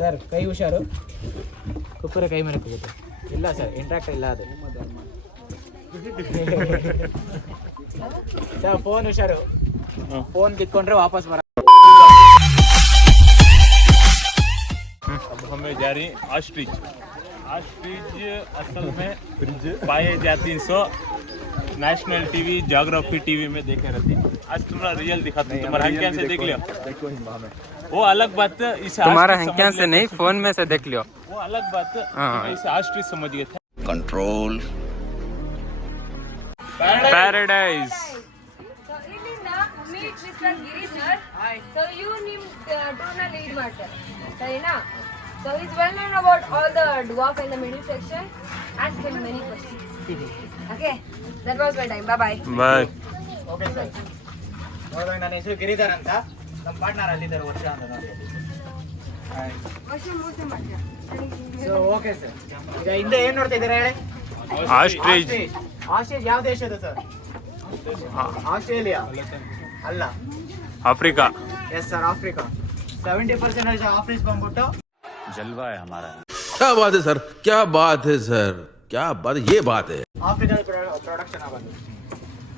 Sir ಕೈ ಹುಷಾರು, ಕುಕ್ಕರೆ ಕೈ ಮೇಲೆ ಹೋಗುತ್ತೆ. ಇಲ್ಲ ಸರ್ ಇಂಟ್ರಾಕ್ಟ್ ಇಲ್ಲ ಅದು. ಸರ್ ಫೋನ್ ಹುಷಾರು, ಫೋನ್ ಕಿತ್ಕೊಂಡ್ರೆ ವಾಪಸ್ ಬರ. अब हमें जा रही ऑस्ट्रिच असल में पाए जाती so national TV geography TV में देखे रहती. आज तुम्हारा रियल दिखाता हूं. तुम्हारा हैंकिया से देख लियो, वो अलग बात. इसे तुम्हारा हैंकिया से नहीं, फोन में से देख लियो, वो अलग बात. इसे ऑस्ट्रिच समझ गए थे. Control paradise. So ಇಲ್ಲಿಂದ meet Mr. Giridhar. So you need to lead ಮಾಡ್ತಾರೆ, ಸರಿನಾ? So he's well known about all the dwarf in the middle section. Ask him many questions. Okay, that was my time. Bye bye. Bye. Okay sir. ನೋಡುವಾಗ ನನ್ನ ಹೆಸರು ಗಿರಿಧರ್ ಅಂತ, ನಮ್ಮ partner ಅಲ್ಲಿದ್ದಾರೆ ವರ್ಷ ಅಂತ ನೋಡಿ. ಸೊ ಓಕೆ ಸರ್, ಈಗ ಹಿಂದೆ ಏನು ನೋಡ್ತಾ ಇದ್ದೀರಾ ಹೇಳಿ? ಆಸ್ಟ್ರಿಚ್. ಆಸ್ಟ್ರಿಚ್ ಯಾವ ದೇಶದ ಸರ್? ಆಸ್ಟ್ರೇಲಿಯಾ ಅಲ್ಲ, ಆಫ್ರಿಕಾ. Yes sir, Africa. 70% ಆಫ್ರಿಚ್ ಬಂದ್ಬಿಟ್ಟು जलवा है हमारा. क्या बात है सर, क्या बात है सर, क्या बात, ये बात है. ಆಫ್ರಿಕಲ್ ಪ್ರೊಡಕ್ಷನ್ ಆಗೋದು.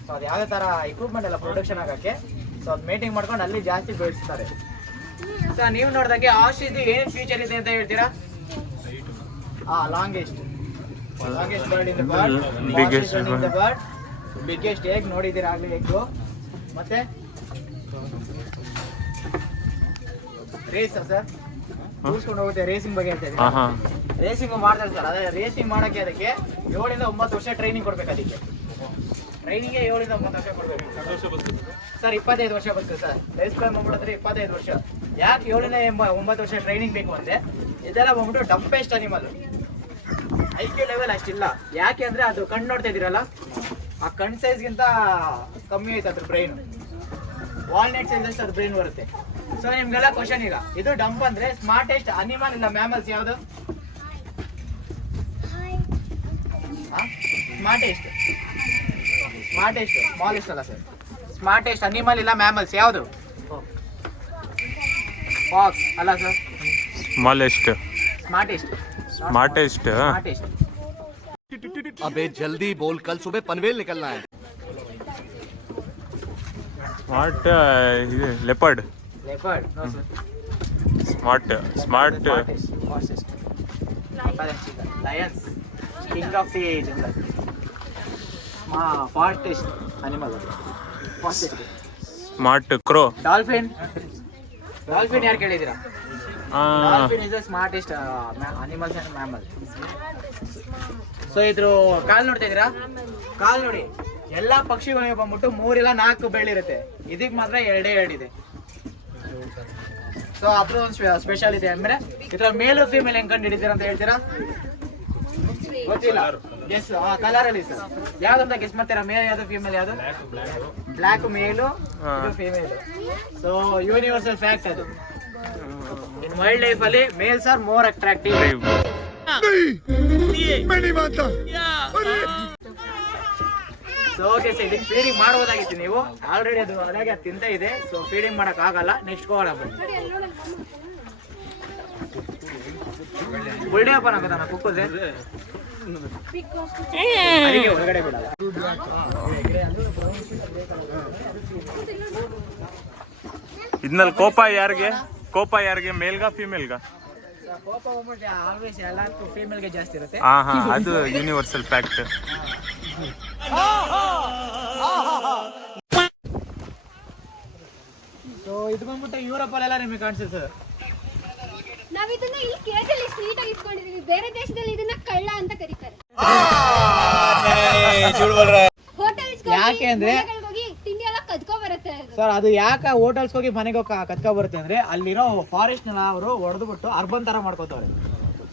ಸೊ ಅದು ಯಾವುದೇ ಥರ ಇಕ್ವಿಪ್ಮೆಂಟ್ ಎಲ್ಲ ಪ್ರೊಡಕ್ಷನ್ ಆಗೋಕ್ಕೆ, ಸೊ ಅದು ಮೇಂಟೈನ್ ಮಾಡ್ಕೊಂಡು ಅಲ್ಲಿ ಜಾಸ್ತಿ ಬೆಳೆಸ್ತಾರೆ. ಸೊ ನೀವು ನೋಡಿದಾಗೆ ಆಸ್ಟ್ರಿಚ್ ಏನು ಫ್ಯೂಚರ್ ಇದೆ ಅಂತ ಹೇಳ್ತೀರಾ? Longest bird in the bird, Biggest in the bird, biggest egg ನೋಡಿದ್ದೀರಾ ಆಗಲಿ ಎಗ್ಗು. ಮತ್ತೆ ರೇಸ್ ಸರ್, ಕೂರ್ಸ್ಕೊಂಡು ಹೋಗುತ್ತೆ, ರೇಸಿಂಗ್ ಬಗ್ಗೆ ಅಂತ ಇದೆ. ರೇಸಿಂಗ್ ಮಾಡ್ತಾರೆ ಸರ್. ಅದೇ ರೇಸಿಂಗ್ ಮಾಡೋಕ್ಕೆ ಅದಕ್ಕೆ 7 ಇಂದ 9 ವರ್ಷ ಟ್ರೈನಿಂಗ್ ಕೊಡ್ಬೇಕು. ಅದಕ್ಕೆ ಟ್ರೈನಿಂಗ್ಗೆ 7 ಇಂದ 9 ವರ್ಷ ಕೊಡ್ಬೇಕು ಸರ್. 25 ವರ್ಷ ಬರ್ತದೆ ಸರ್. ರೇಸ್ ಪ್ಲಾನ್ ಬಂದ್ಬಿಟ್ಟಿದ್ರೆ 25 ವರ್ಷ. ಯಾಕೆ 7 ಇಂದ 9 ವರ್ಷ ಟ್ರೈನಿಂಗ್ ಬೇಕು ಅಂದರೆ, ಇದೆಲ್ಲ ಬಂದ್ಬಿಟ್ಟು ಡಂಪೆಸ್ಟ್ ಅನಿಮಲ್. IQ ಲೆವೆಲ್ ಅಷ್ಟಿಲ್ಲ. ಯಾಕೆ ಅಂದರೆ ಅದು ಕಣ್ಣು ನೋಡ್ತಾ ಇದ್ದೀರಲ್ಲ, ಆ ಕಣ್ ಸೈಜ್ಗಿಂತ ಕಮ್ಮಿ ಐತೆ ಅದ್ರ ಬ್ರೈನ್. ವಾಲ್ನಟ್ ಸೈಜ್ ಅಷ್ಟು ಅದ್ರ ಬ್ರೈನ್ ಬರುತ್ತೆ. ಸೊ ನಿಮ್ಗೆಲ್ಲ ಕ್ವಶನ್ ಈಗ, ಇದು ಡಂಪ್ ಅಂದ್ರೆ ಸ್ಮಾರ್ಟೆಸ್ಟ್ ಅನಿಮಲ್ ಇಲ್ಲ ಮ್ಯಾಮಲ್ಸ್ ಯಾವುದು? ಸ್ಮಾರ್ಟೆಸ್ಟ್ ಸ್ಮಾಲೆಸ್ಟ್ ಅಲ್ಲ ಸರ್, ಸ್ಮಾರ್ಟೆಸ್ಟ್ ಅನಿಮಲ್ ಇಲ್ಲ ಮ್ಯಾಮಲ್ಸ್ ಯಾವುದು? ಫಾಕ್ಸ್ ಅಲ್ಲ ಸರ್, ಸ್ಮಾಲೆಸ್ಟ್. ಸ್ಮಾರ್ಟೆಸ್ಟ್. अबे जल्दी बोल, कल सुबह पनवेल निकलना है. Smart leopard. No sir. Smart lions, king of the jungle. Fastest animal, smart crow. Dolphin ಯಾರು ಕೇಳಿದ್ದೀರಾ? Dolphin is the smartest animals and mammal. So ಇದ್ರ ಕಾಲ್ ನೋಡ್ತಾ ಇದ್ದೀರಾ? ಕಾಲ್ ನೋಡಿ, ಎಲ್ಲ ಪಕ್ಷಿಗಳಿಗೆ ಬಂದ್ಬಿಟ್ಟು 3 ಇಲ್ಲ 4 ಬೆಳ್ಳಿರುತ್ತೆ, ಇದಕ್ಕೆ ಮಾತ್ರ 2 ಇದೆ. ಸೊ ಅದ್ರ ಒಂದು ಸ್ಪೆಷಾಲಿಟಿ ಅಂದ್ರೆ, ಇದ್ರ ಮೇಲು ಫೀಮೇಲ್ ಹೆಂಗ್ ಕಂಡು ಹಿಡಿತೀರಾ ಅಂತ ಹೇಳ್ತೀರಾ? ಗೊತ್ತಿಲ್ಲ. ಗೆಸ್ ಕಲರ್ ಅಲ್ಲಿ ಸರ್ ಯಾವ್ದಂತ ಗೆಸ್ ಮಾಡ್ತೀರಾ? ಮೇಲ್ ಯಾವ್ದು, ಫೀಮೇಲ್ ಯಾವ್ದು? ಬ್ಲ್ಯಾಕ್ ಮೇಲು, ಇದು ಫೀಮೇಲ್. ಸೊ ಯೂನಿವರ್ಸಲ್ ಫ್ಯಾಕ್ಟ್ ಅದು. ಇನ್ ವೈಲ್ಡ್ ಲೈಫ್ ಅಲ್ಲಿ males are more attractive. So okay sir, ಇದಕ್ಕೆ ಫೀಡಿಂಗ್ ಮಾಡ್ಬೋದಾಗಿತ್ತು ನೀವು. ಆಲ್ರೆಡಿ ಅದು ಅದಾಗೆ ತಿಂತ ಇದೆ. ಸೊ ಫೀಡಿಂಗ್ ಮಾಡಕ್ ಆಗಲ್ಲ. ನೆಕ್ಸ್ಟ್ ಹೋಗೋಣ ಬನ್ನಿ. ಒಳ್ಳೆ ಹಬ್ಬ ಆಗತ್ತಾನ ಕುಕ್ಕುದೆ, ಅದಕ್ಕೆ ಹೊರಗಡೆ ಬಿಡಲ್ಲ. ಇದ್ನಲ್ಲಿ ಕೋಪ ಯಾರಿಗೆ ಮೇಲ್ಗ ಫಿಮೇಲ್ಗ? ಕೋಪ ಬಂದ್ಬಿಟ್ಟು ಆಲ್ವೇಸ್ ಎಲ್ಲದಕ್ಕೂ ಫೀಮೇಲ್ಗೆ ಜಾಸ್ತಿ ಇರುತ್ತೆ. ಅದು ಯೂನಿವರ್ಸಲ್ ಫ್ಯಾಕ್ಟ್. ಸೊ ಇದು ಬಂದ್ಬಿಟ್ಟು ಯುರೋಪ್ ಅಲ್ಲೆಲ್ಲ ನಿಮಗೆ ಕಾಣಿಸುತ್ತೆ ಸರ್. ನಾವ್ ಇದನ್ನ ಇಲ್ಲಿ ಕೇಜಲ್ಲಿ ಸ್ವೀಟ್ ಆಗಿ ಇಟ್ಕೊಂಡಿದೀವಿ. ಬೇರೆ ದೇಶದಲ್ಲಿ ಇದನ್ನ ಕಳ್ಳ ಅಂತ ಕರೀತಾರೆ. ಯಾಕೆ ಅಂದ್ರೆ ತಿಂಡಿ ಎಲ್ಲ ಕದ್ಕೊ ಬರುತ್ತೆ ಸರ್. ಅದು ಯಾಕೆ ಹೋಟೆಲ್ಸ್ ಹೋಗಿ ಮನೆಗೆ ಕತ್ಕೊ ಬರುತ್ತೆ ಅಂದ್ರೆ, ಅಲ್ಲಿರೋ ಫಾರೆಸ್ಟ್ ನ ಅವರು ಹೊಡೆದ್ಬಿಟ್ಟು ಅರ್ಬನ್ ತರ ಮಾಡ್ಕೋತವ್ರೆ.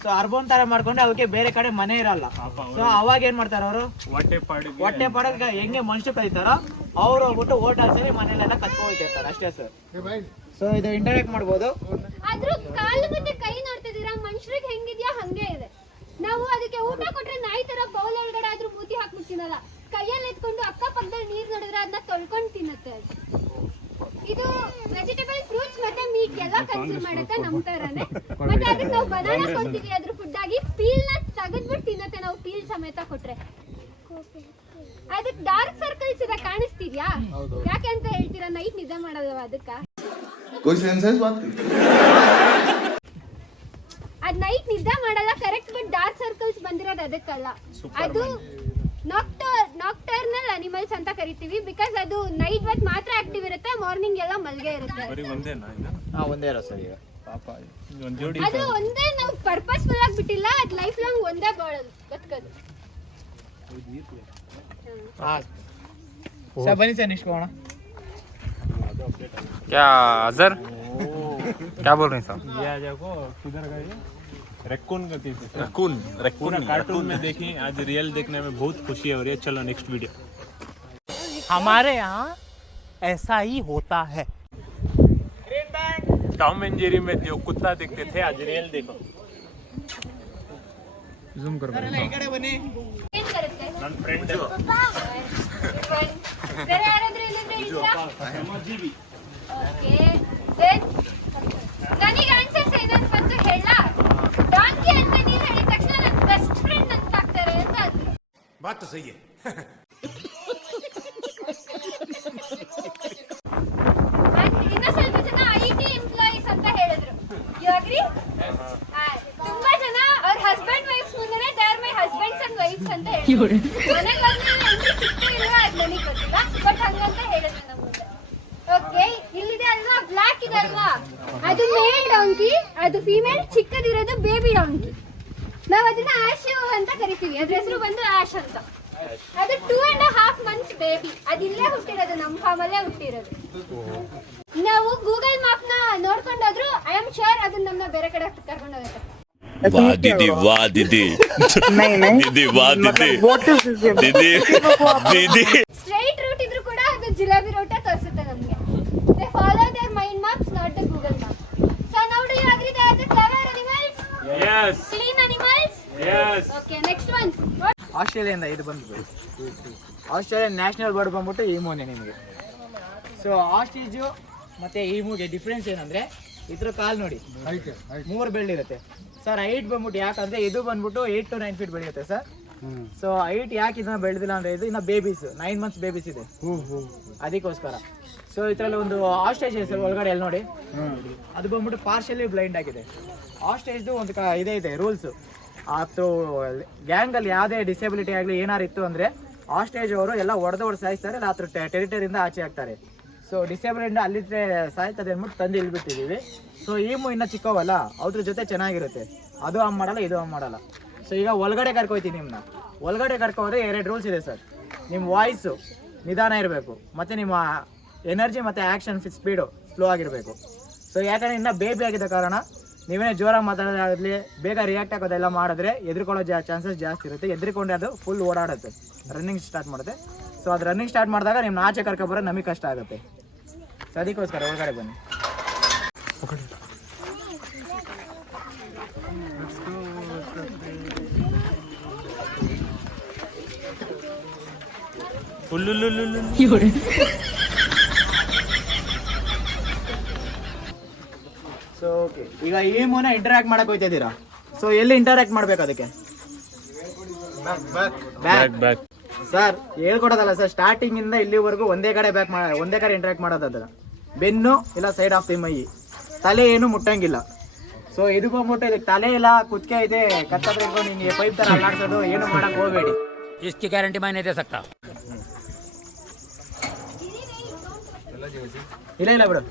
ಸೊ ಅರ್ಬನ್ ತರ ಮಾಡ್ಕೊಂಡು ಅದಕ್ಕೆ ಬೇರೆ ಕಡೆ ಮನೆ ಇರಲ್ಲ. ಸೊ ಅವಾಗ ಏನ್ ಮಾಡ್ತಾರ ಅವರು, ಹೊಟ್ಟೆ ಪಾಡಕ್ಕೆ ಹೆಂಗೆ ಮನುಷ್ಯ ಕಲಿತಾರೋ ಅವ್ರು ಹೋಗ್ಬಿಟ್ಟು ಹೋಟೆಲ್ಸ್ ಮನೆಯಲ್ಲೆಲ್ಲ ಕತ್ಕೊ ಹೋಗ್ತಿರ್ತಾರೆ ಅಷ್ಟೇ ಸರ್. ಸೊ ಇದು ಇಂಟರಾಕ್ಟ್ ಮಾಡ್ಬೋದು. ಅದ್ರ ಕಾಲು ಮತ್ತೆ ಕೈ ನೋಡ್ತಿದ್ದೀರಾ, ಮನುಷ್ಯರಿಗೆ ಹೆಂಗಿದ್ಯಾ ಹಂಗೆ ಇದೆ. ನಾವು ಅದಕ್ಕೆ ಊಟ ಕೊಟ್ರೆ ನಾಯಿ ತರ ಬೌಲ್ ಒಳಗಡೆ ಆದ್ರೂ ಮೂತಿ ಹಾಕ್ಬಿಡ್ತೀನಲ್ಲ, ಕೈಯಲ್ಲಿ ಎತ್ಕೊಂಡು ಅಕ್ಕಪಕ್ಕದಲ್ಲಿ ನೀರ್ ನೋಡಿದ್ರೆ ಅದನ್ನ ತೊಳ್ಕೊಂಡು ತಿನ್ನುತ್ತೆ. ಇದು ವೆಜಿಟೇಬಲ್, ಫ್ರೂಟ್ಸ್ ಮತ್ತೆ ಮೀಟ್ ಎಲ್ಲ ಕನ್ಸ್ಯೂಮ್ ಮಾಡುತ್ತೆ ನಮ್ಮ ತರನೇ. ಮತ್ತೆ ಅದಕ್ಕೆ ನಾವು ಬನಾನಾ ಕೊಡ್ತೀವಿ ಅದ್ರ ಫುಡ್ ಆಗಿ ಪೀಲ್ ನ ತೆಗೆದ್ಬಿಟ್ಟು ತಿನ್ನತ್ತೆ ನಾವು ಪೀಲ್ ಸಮೇತ ಕೊಟ್ರೆ. ಅದಕ್ಕೆ ಡಾರ್ಕ್ ಸರ್ಕಲ್ಸ್ ಇದೆ ಕಾಣಿಸ್ತಿದ್ಯಾ? ಯಾಕೆ ಅಂತ ಹೇಳ್ತೀರಾ? ನೈಟ್ ನಿದ್ದೆ ಮಾಡೋದಲ್ವಾ ಅದಕ್ಕ? ಅದ್ ನೈಟ್ ನಿದ್ದೆ ಮಾಡಲ್ಲ ಕರೆಕ್ಟ್, ಬಟ್ ಡಾರ್ಕ್ ಸರ್ಕಲ್ಸ್ ಬಂದಿರೋದು ಅದಕ್ಕಲ್ಲ. ಅದು ನಾಕ್ಟರ್ನಲ್ ಅನಿಮಲ್ಸ್ ಅಂತ ಕರಿತೀವಿ. ಬಿಕಾಸ್ ಅದು ನೈಟ್ ಹೊತ್ತು ಮಾತ್ರ ಆಕ್ಟಿವ್ ಇರುತ್ತೆ, ಮಾರ್ನಿಂಗ್ ಎಲ್ಲ ಮಲ್ಗೆ ಇರುತ್ತೆ. ಒಂದೇ ಇರೋ ಸರ್ ಈಗ ಪಾಪ ಅದು ಒಂದೇ, ನಾವು ಪರ್ಪಸ್ಫುಲ್ ಆಗಿ ಬಿಟ್ಟಿಲ್ಲ, ಅದು ಲೈಫ್ ಲಾಂಗ್ ಒಂದೇ ಬಾಳೋದು ಬದುಕೋದು. ಸರ್ ಬನ್ನಿ ಸರ್ ನೆಕ್ಸ್ಟ್ ಹೋಗೋಣ. क्या अजहर क्या बोल रहे हैं साहब? ये आ जाओ किधर गए रेक्कून का पीस है। रकून पूरा कार्टून में देखी, आज रियल देखने में बहुत खुशी हो रही है। चलो नेक्स्ट वीडियो। हमारे यहाँ ऐसा ही होता है। टॉम एंड जेरी में जो कुत्ता देखते थे, आज रियल देखो। ಜೂಮ್ ನನ್ನ ಫ್ರೆಂಡ್ ಬೇರೆ ಯಾರಾದ್ರೂ ಇಲ್ಲಿದ್ರೆ ಇದ್ದೀರಾ? Okay. Then ನನಗೆ ಆನ್ಸರ್ಸ್ ಏನಾದ್ರು ಬಂತು ಹೇಳ. ಡಾಂಕಿ ಅಂತ ನೀನು ಹೇಳಿದ ತಕ್ಷಣ ನನ್ನ ಬೆಸ್ಟ್ ಫ್ರೆಂಡ್ ಅಂತ ಆಗ್ತಾರೆ ಅಂತ ಅದು. बात तो सही है. ಇನ್ನು ಸ್ವಲ್ಪ ಜನ IT ಎಂಪ್ಲಾಯೀಸ್ ಅಂತ ಹೇಳಿದ್ರು. You agree? ತುಂಬಾ ಜನ ಅವ್ರ ಹಸ್ಬೆಂಡ್ ವೈಫ್ಸ್ ಮುಂದೆ they are my husbands and wives ಅಂತ ಹೇಳಿದ್ರು. ನನಗೆ ಬಂದು ಸಿಕ್ತು ಇಲ್ಲ ಅದು ನನಗೆ ಗೊತ್ತಿಲ್ಲ, ಬಟ್ ಹಂಗಂತ ಹೇಳಿದ್ರು ನಮ್ಮ ಮುಂದೆ. ಓಕೆ, ಇಲ್ಲಿದೆ ಅಲ್ವಾ ಬ್ಲಾಕ್ ಇದೆ ಅಲ್ವಾ, ಅದು ಮೇಲ್ ಡಾಂಕಿ, ಅದು ಫೀಮೇಲ್, ಚಿಕ್ಕದಿರೋದು ಬೇಬಿ ಡಾಂಕಿ. ನಾವು ಅದನ್ನ ಆಶ್ ಅಂತ ಕರಿತೀವಿ. ಅದ್ರ ಹೆಸರು ಬಂದು ಆಶ್ ಅಂತ. ಅದು 2.5 months ಬೇಬಿ. ಅದು ಇಲ್ಲೇ ಹುಟ್ಟಿರೋದು, ನಮ್ಮ ಫಾರ್ಮಲ್ಲೇ ಹುಟ್ಟಿರೋದು. ನಾವು ಗೂಗಲ್ ಮ್ಯಾಪ್ ನ ನೋಡ್ಕೊಂಡೋದ್ರು ಐ ಆಮ್ ಶ್ಯೂರ್ ಅದನ್ನ ನಮ್ಮನ್ನ ಬೇರೆ ಕಡೆ ಕರ್ಕೊಂಡು ಹೋಗುತ್ತೆ. वाह दीदी, वाह दीदी, दीदी वाह दीदी, दीदी दीदी. ಸ್ಟ್ರೈಟ್ ರೂಟ್ ಇದ್ರೂ ಕೂಡ ಅದು ಜಿಲೇಬಿ ರೂಟ್ ತೋರಿಸುತ್ತೆ ನಮಗೆ. They follow their mind maps, not the Google map. So now do you agree that the clever animals? Yes. Clean animals? Yes. Okay, next one. ಆಸ್ಟ್ರೇಲಿಯಾದಿಂದ ಇದು ಬಂದು ಆಸ್ಟ್ರೇಲಿಯನ್ ನ್ಯಾಷನಲ್ ಬರ್ಡ್ ಬಂದ್ಬಿಟ್ಟು ಈಮೂನೆ ನಿಮಗೆ. ಸೊ ಆಸ್ಟ್ರಿಜು ಮತ್ತು ಈಮೂಗೆ ಡಿಫ್ರೆನ್ಸ್ ಏನಂದರೆ ಇದ್ರ ಕಾಲು ನೋಡಿ 3 ಬೆಲ್ಟ್ ಇರುತ್ತೆ ಸರ್. ಹೈಟ್ ಬಂದ್ಬಿಟ್ಟು ಯಾಕಂದರೆ ಇದು ಬಂದ್ಬಿಟ್ಟು 8 to 9 feet ಬೆಳೆಯುತ್ತೆ ಸರ್. ಸೊ ಹೈಟ್ ಯಾಕೆ ಇದನ್ನ ಬೆಳೆದಿಲ್ಲ ಅಂದರೆ ಇದು ಇನ್ನು ಬೇಬೀಸ್ 9 months ಬೇಬೀಸ್ ಇದೆ, ಅದಕ್ಕೋಸ್ಕರ. ಸೊ ಇದರಲ್ಲಿ ಒಂದು ಆಸ್ಟ್ರೇಜ್ ಇದೆ ಸರ್ ಒಳಗಡೆ ಎಲ್ಲಿ ನೋಡಿ, ಅದು ಬಂದ್ಬಿಟ್ಟು ಪಾರ್ಷಿಯಲಿ ಬ್ಲೈಂಡ್ ಆಗಿದೆ. ಆಸ್ಟ್ರೇಜ್ದು ಒಂದು ಇದೆ ರೂಲ್ಸು. ಅದು ಗ್ಯಾಂಗಲ್ಲಿ ಯಾವುದೇ ಡಿಸೇಬಿಲಿಟಿ ಆಗಲಿ ಏನಾರು ಇತ್ತು ಅಂದರೆ ಆಸ್ಟ್ರೇಜ್ ಅವರು ಎಲ್ಲ ಹೊಡೆದು ಸಾಯಿಸ್ತಾರೆ, ಇಲ್ಲ ಹತ್ರ ಟೆರಿಟರಿಯಿಂದ ಆಚೆ ಆಗ್ತಾರೆ. ಸೊ ಡಿಸೇಬಲಿಂದ ಅಲ್ಲಿದ್ರೆ ಸಾಯ್ತದೆ ಅಂದ್ಬಿಟ್ಟು ತಂದು ಇಲ್ಬಿಟ್ಟಿದ್ದೀವಿ. ಸೊ ಈಮು ಇನ್ನೂ ಚಿಕ್ಕವಲ್ಲ, ಅದ್ರ ಜೊತೆ ಚೆನ್ನಾಗಿರುತ್ತೆ. ಅದು ಹಂಗೆ ಮಾಡಲ್ಲ, ಇದು ಹಂಗೆ ಮಾಡಲ್ಲ. ಸೊ ಈಗ ಒಳಗಡೆ ಕರ್ಕೊಯ್ತೀನಿ ನಿಮ್ಮನ್ನ. ಒಳಗಡೆ ಕರ್ಕೋದ್ರೆ 2 ರೂಲ್ಸ್ ಇದೆ ಸರ್. ನಿಮ್ಮ ವಾಯ್ಸು ನಿಧಾನ ಇರಬೇಕು, ಮತ್ತು ನಿಮ್ಮ ಎನರ್ಜಿ ಮತ್ತು ಆ್ಯಕ್ಷನ್ ಸ್ಪೀಡು ಸ್ಲೋ ಆಗಿರಬೇಕು. ಸೊ ಯಾಕಂದರೆ ಇನ್ನೂ ಬೇಬಿ ಆಗಿದ್ದ ಕಾರಣ ನೀವೇನೇ ಜೋರಾಗಿ ಮಾತಾಡೋದಾಗಲಿ ಬೇಗ ರಿಯಾಕ್ಟ್ ಆಗೋದೆಲ್ಲ ಮಾಡಿದ್ರೆ ಎದುರ್ಕೊಳ್ಳೋ ಚಾನ್ಸಸ್ ಜಾಸ್ತಿ ಇರುತ್ತೆ. ಎದುರ್ಕೊಂಡೆ ಅದು ಫುಲ್ ಓಡಾಡುತ್ತೆ, ರನ್ನಿಂಗ್ ಸ್ಟಾರ್ಟ್ ಮಾಡುತ್ತೆ. ಸೊ ಅದು ರನ್ನಿಂಗ್ ಸ್ಟಾರ್ಟ್ ಮಾಡಿದಾಗ ನಿಮ್ಮ ಆಚೆ ಕರ್ಕೊಬರೋ ನಮಗೆ ಕಷ್ಟ ಆಗುತ್ತೆ. ಸೊ ಅದಕ್ಕೋಸ್ಕರ ಒಳಗಡೆ ಬನ್ನಿ. ಸೊ ಓಕೆ, ಈಗ ಈ ಮೂನ ಇಂಟರಾಕ್ಟ್ ಮಾಡಕ್ಕೆ ಹೋಗ್ತಾ ಇದ್ದೀರಾ. ಸೊ ಎಲ್ಲಿ ಇಂಟರಾಕ್ಟ್ ಮಾಡ್ಬೇಕು ಅದಕ್ಕೆ? ಬ್ಯಾಕ್ ಸರ್ ಹೇಳ್ಕೊಡೋದಲ್ಲ ಸರ್, ಸ್ಟಾರ್ಟಿಂಗ್ ಇಂದ ಇಲ್ಲಿವರೆಗೂ ಒಂದೇ ಕಡೆ ಇಂಟರಾಕ್ಟ್ ಮಾಡೋದು. ಅದನ್ನ ಬೆನ್ನು ಇಲ್ಲ ಸೈಡ್ ಆಫ್ ದಿ ಮೈ, ತಲೆ ಏನು ಮುಟ್ಟಂಗಿಲ್ಲ. ಸೊ ಇದು ಬಂದ್ಬಿಟ್ಟು ಇದಕ್ಕೆ ತಲೆ ಇಲ್ಲ, ಕುತ್ತಿಗೆ ಇದೆ, ಕತ್ತತ್ರ ಇಟ್ಕೊಂಡು ಹಿಂಗೆ ಪೈಪ್ ತರ ಅಲ್ಲಾಡ್ಸೋದು ಏನು ಮಾಡಕ್ ಹೋಗಬೇಡಿ. इसकी गारंटी मैं नहीं दे सकता. ಇಲ್ಲ ಬಿಡು.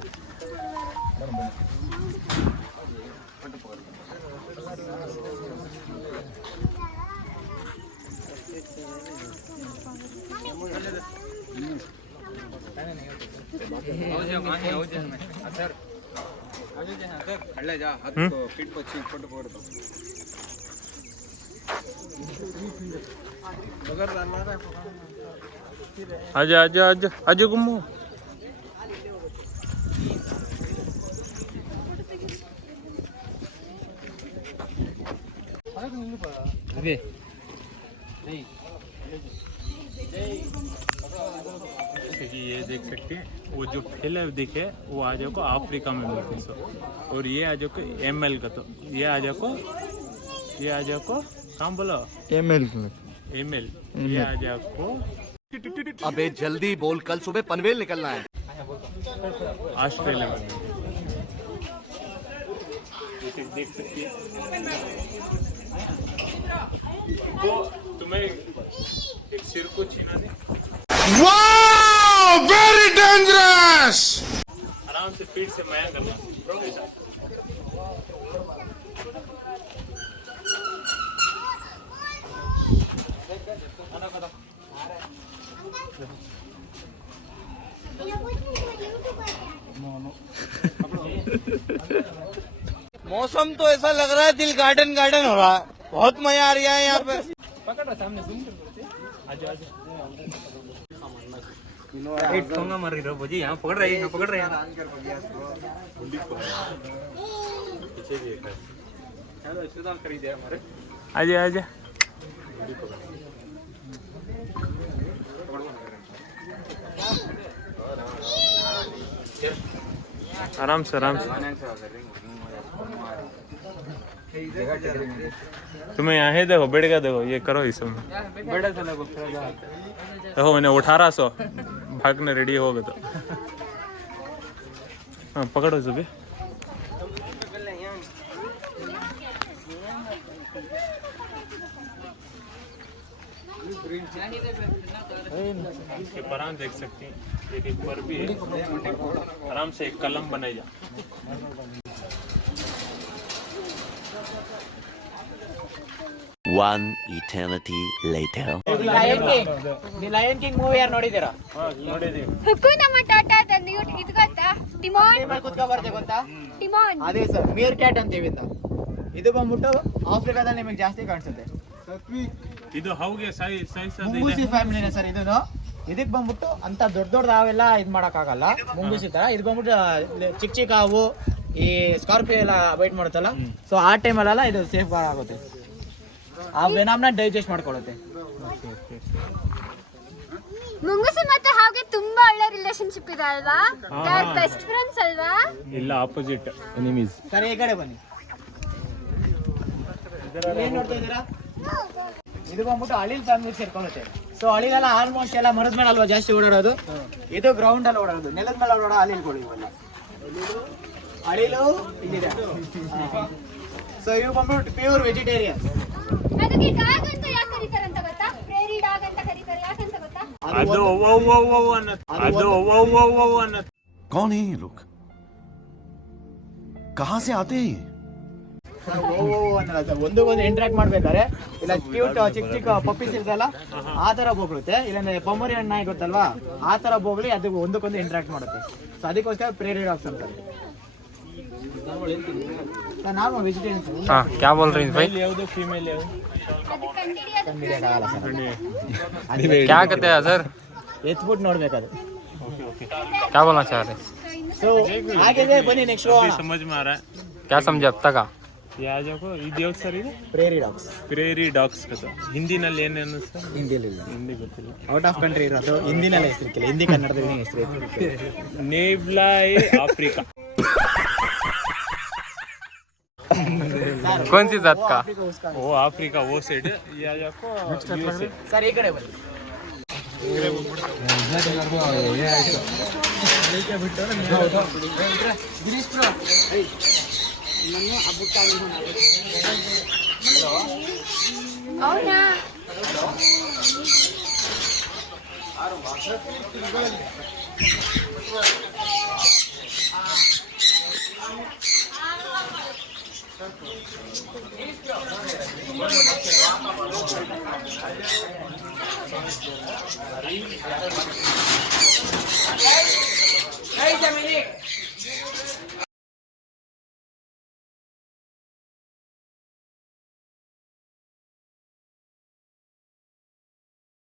आजा आजा आजा आजा गुम्मू. जैसे कि ये देख सकते हैं, वो जो फैले दिखे वो आ जाओ को अफ्रीका में मिलते हैं सो, और ये आ जाओ को ML का, तो ये आ जाओ को काम बोलो ML ये आ जाओ को अबे जल्दी बोल, कल सुबह पनवेल निकलना है। ऑस्ट्रेलिया में जैसे देख सकते हैं। तो तुम्हें एक सिर को छीना दे, वेरी डेंजरस। आराम से पीठ से माया करना। मौसम तो ऐसा लग रहा है दिल गार्डन गार्डन हो रहा है, बहुत मजा आ रहा है यहाँ पे। पकड़ रहा सामने जूम कर, आजा मार रही रहो जी, यहाँ पकड़ रहे हैं, पकड़ रहे हैं। आजा आजा। आराम से आराम से। तुम्हें यहाँ है, देखो बैठ गया, देखो ये करो इसमें देखो, मैंने 1800 भागने रेडी हो गए तो। हाँ पकड़ो सुबह। इसके परान देख सकते हैं, एक पर भी है। आराम से एक कलम बनाई जा। One eternity later. Lion king movie ಯಾರು ನೋಡಿದ್ದೀರಾ? ಹುಕ್ಕುನ ಮಟಾಟ ತಂದು ಇದು ಗೊತ್ತಾ? ಟಿಮೋನ್ ಕುತ್ಕೊ ಬರುತ್ತೆ ಗೊತ್ತಾ? ಟಿಮೋನ್ ಅದೇ ಸರ್, ಮಿಯರ್ ಕ್ಯಾಟ್ ಅಂತೀವಿ ಇದು. ಇದು ಬಂದ್ಬಿಟ್ಟು ಆಫ್ರಿಕಾದಲ್ಲಿ ನಿಮಗೆ ಜಾಸ್ತಿ ಕಾಣಿಸುತ್ತೆ. ಇದು ಹೌಗೆ ಮುಂಗುಸಿ ಫ್ಯಾಮಿಲಿನೇ ಸರ್ ಇದನ್ನು. ಇದಕ್ಕೆ ಬಂದ್ಬಿಟ್ಟು ಅಂತ ದೊಡ್ಡ ಹಾವೆಲ್ಲ ಇದು ಮಾಡೋಕ್ಕಾಗಲ್ಲ, ಮುಂಗುಸಿ ತರ. ಇದು ಬಂದ್ಬಿಟ್ಟು ಚಿಕ್ಕ ಚಿಕ್ಕ ಹಾವು, ಈ ಸ್ಕಾರ್ಪಿಯೋ ಎಲ್ಲ ಅವಾಯ್ಡ್ ಮಾಡುತ್ತಲ್ಲ, ಸೊ ಆ ಟೈಮಲ್ಲೆಲ್ಲ ಇದು ಸೇಫ್ ಆಗುತ್ತೆ. ಆ ವೆನಾಮ್ನ ಡೈಜೆಸ್ಟ್ ಮಾಡ್ಕೊಳ್ಳುತ್ತೆ. ಮುಂಗುಸಿ ಮತ್ತೆ ಹಾಗೆ ತುಂಬಾ ಒಳ್ಳೆ ರಿಲೇಶನ್ಶಿಪ್ ಇದೆ ಅಲ್ವಾ? ಬೆಸ್ಟ್ ಫ್ರೆಂಡ್ಸ್ ಅಲ್ವಾ? ಇಲ್ಲ, ಆಪೋಸಿಟ್ ಎನಿಮೀಸ್. ಸರ್ ಈ ಕಡೆ ಬನ್ನಿ. ಏನ್ ನೋಡ್ತಾ ಇದ್ದೀರಾ? ಇದು ಬಂದ್ಬಿಟ್ಟು ಅಳಿಲ್ ಫ್ಯಾಮಿಲಿ ಸೇರ್ಕೊಳ್ಳುತ್ತೆ. ಸೊ ಅಳಿಲೆಲ್ಲ ಆಲ್ಮೋಸ್ಟ್ ಎಲ್ಲ ಮರದ ಮೇಲೆ ಅಲ್ವಾ ಜಾಸ್ತಿ ಓಡಾಡೋದು. ಇದು ಗ್ರೌಂಡ್ ಅಲ್ಲಿ ಓಡಾಡೋದು, ನೆಲದ ಮೇಲೆ ಓಡಾಡೋ ಅಳಿಲ್ಗಳು ಇವೆಲ್ಲ. ಅಳಿಲು ಇಲ್ಲಿದೆ. ಸೊ ಇವು ಬಂದ್ಬಿಟ್ಟು ಪ್ಯೂರ್ ವೆಜಿಟೇರಿಯನ್. ಅದಕ್ಕೆ ಡಾಗ್ ಅಂತ ಯಾಕೆ ಕರೀತಾರೆ ಅಂತ ಗೊತ್ತಾ? ಪ್ರೇರಿ ಡಾಗ್ ಅಂತ ಕರೀತಾರೆ, ಯಾಕಂತ ಗೊತ್ತಾ? ಅದು ಅನ್ನತ್. कौन है ये लोग? कहाँ से आते हैं? ಒಂದಕ್ಕೊಂದು ಇಂಟ್ರಾಕ್ಟ್ ಮಾಡ್ಬೇಕಾದ್ರೆ ಇಲ್ಲ ಕ್ಯೂಟ್ ಚಿಕ್ಕ ಚಿಕ್ಕ ಪಪ್ಪೀಸ್ ಇರ್ತಲ್ಲ, ಆ ತರ ಬೋಗ್ಳುತ್ತೆ. ಇಲ್ಲಾಂದ್ರೆ ಪೊಮರಿಯನ್ ನಾಯಿ ಗೊತ್ತಲ್ವಾ, ಆ ತರ ಬೋಗ್ಲಿ ಅದು ಒಂದಕ್ಕೊಂದು ಇಂಟ್ರಾಕ್ಟ್ ಮಾಡುತ್ತೆ. ಸೊ ಅದಕ್ಕೋಸ್ಕರ ಪ್ರೇರಿ ಡಾಗ್ಸ್ ಅಂತಾರೆ. ನಾವು ವೆಜಿಟೇರಿಯನ್ಸ್. हाँ क्या बोल रही हैं भाई? ಯಾವುದು ಫೀಮೇಲ್ ಯಾವುದು? ಅದು ಕಂಡಿಡಿಯೋದು क्या कहते हैं सर? ಎತ್ಬಿಟ್ಟು ನೋಡ್ಬೇಕದು. क्या बोलना चाह रहे हैं? ಸೊ ಹಾಗೆ ಬನ್ನಿ ನೆಕ್ಸ್ಟ್ अभी समझ में आ रहा है। क्या समझे अब तक? ಯಾ ಜಾಗೋ ಇದು ಯಾವ್ದು ಸರ್? ಇದು ಪ್ರೇರಿ ಡಾಗ್ಸ್. ಪ್ರೇರಿ ಡಾಗ್ಸ್ ಕತೆ ಹಿಂದಿನಲ್ಲಿ ಏನೇನು ಸರ್? ಹಿಂದಿಲಿ ಹಿಂದಿ ಗೊತ್ತಿಲ್ಲ. ಔಟ್ ಆಫ್ ಕಂಟ್ರಿ ಇರೋದು, ಹಿಂದಿನಲ್ಲ ಹೆಸರಿಕ್ಕಿಲ್ಲ, ಹಿಂದಿ ಕನ್ನಡದಲ್ಲಿ ಹೆಸರು. ನೇಬ್ಲಾಯ್ ಆಫ್ರಿಕಾ. कौन सी जात का? वो अफ्रीका वो साइड या जाको यूएसए. ಸರ್ ಈ ಕಡೆ ಬನ್ನಿ. అవునా? Hey Dominic.